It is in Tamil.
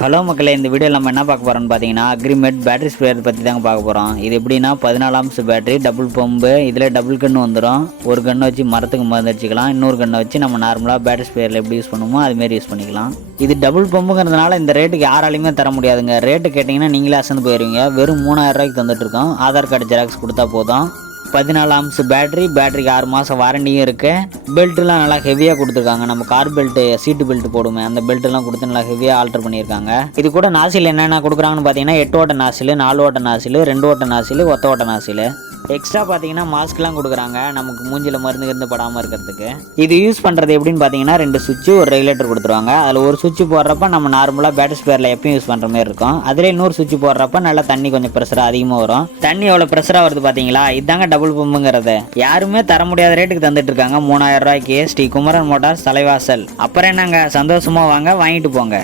ஹலோ மக்களே, இந்த வீடியோவில் நம்ம என்ன பார்க்க போகிறோம்னு பார்த்தீங்கன்னா அக்ரிமெட் பேட்டரி ஸ்ப்ரேயர் பற்றி தாங்க பார்க்க போகிறோம். இது எப்படின்னா 14 ஆம்ஸ் பேட்டரி, டபுள் பம்பு, இதில் டபுள் கன்று வந்துடும். ஒரு கன்று வச்சு மரத்துக்கு மருந்து அடிச்சிக்கலாம், இன்னொரு கன்னை வச்சு நம்ம நார்மலாக பேட்டரி ஸ்ப்ரேயரில் எப்படி யூஸ் பண்ணுமோ அதுமாரி யூஸ் பண்ணிக்கலாம். இது டபுள் பம்புங்கிறதுனால இந்த ரேட்டுக்கு யாராலையுமே தர முடியாதுங்க. ரேட்டு கேட்டிங்கன்னா நீங்களே அசந்து போயிடுவீங்க. வெறும் 3000 ரூபாய்க்கு தந்துட்டுருக்கோம். ஆதார் கார்டு ஜெராக்ஸ் கொடுத்தா போதும். 14 ஆம்ஸ் பேட்டரிக்கு 6 மாதம் வாரண்டியும் இருக்குது. பெல்ட்டுலாம் நல்லா ஹெவியாக கொடுத்துருக்காங்க. நம்ம கார் பெல்ட்டு, சீட்டு பெல்ட் போடுமே அந்த பெல்ட்டுலாம் கொடுத்து நல்லா ஹெவியாக ஆல்டர் பண்ணியிருக்காங்க. இது கூட நாசில் என்னென்ன கொடுக்குறாங்கன்னு பார்த்தீங்கன்னா 8 ஓட்ட நாசில், 4 ஓட்ட நாசில், 2 ஓட்ட நாசில், ஒத்த ஓட்ட நாசில். எக்ஸ்ட்ரா பார்த்தீங்கன்னா மாஸ்க்லாம் கொடுக்குறாங்க நமக்கு மூஞ்சில் மருந்து படாமல் இருக்கிறதுக்கு. இது யூஸ் பண்ணுறது எப்படின்னு பார்த்தீங்கன்னா 2 சுவிட்சு, ஒரு ரெகுலேட்டர் கொடுத்துருவாங்க. அதில் ஒரு சுவிட்ச் போடுறப்ப நம்ம நார்மலாக பேட்டரி ஸ்பேரில் எப்பயும் யூஸ் பண்ணுற மாதிரி இருக்கும். அதில் இன்னொரு சுவிட்ச் போடுறப்ப நல்லா தண்ணி கொஞ்சம் ப்ரெஷராக அதிகமாக வரும். தண்ணி எவ்வளோ ப்ரெஷராக வருது பார்த்தீங்களா? இதாங்க டபுள் பம்புங்கிறது. யாருமே தர முடியாத ரேட்டுக்கு தந்துட்டு இருக்காங்க 3000 ரூபாய்க்கு. ஸ்ரீ குமரன் மோட்டார்ஸ், தலைவாசல். அப்புறம் என்னங்க, சந்தோஷமாக வாங்க, வாங்கிட்டு போங்க.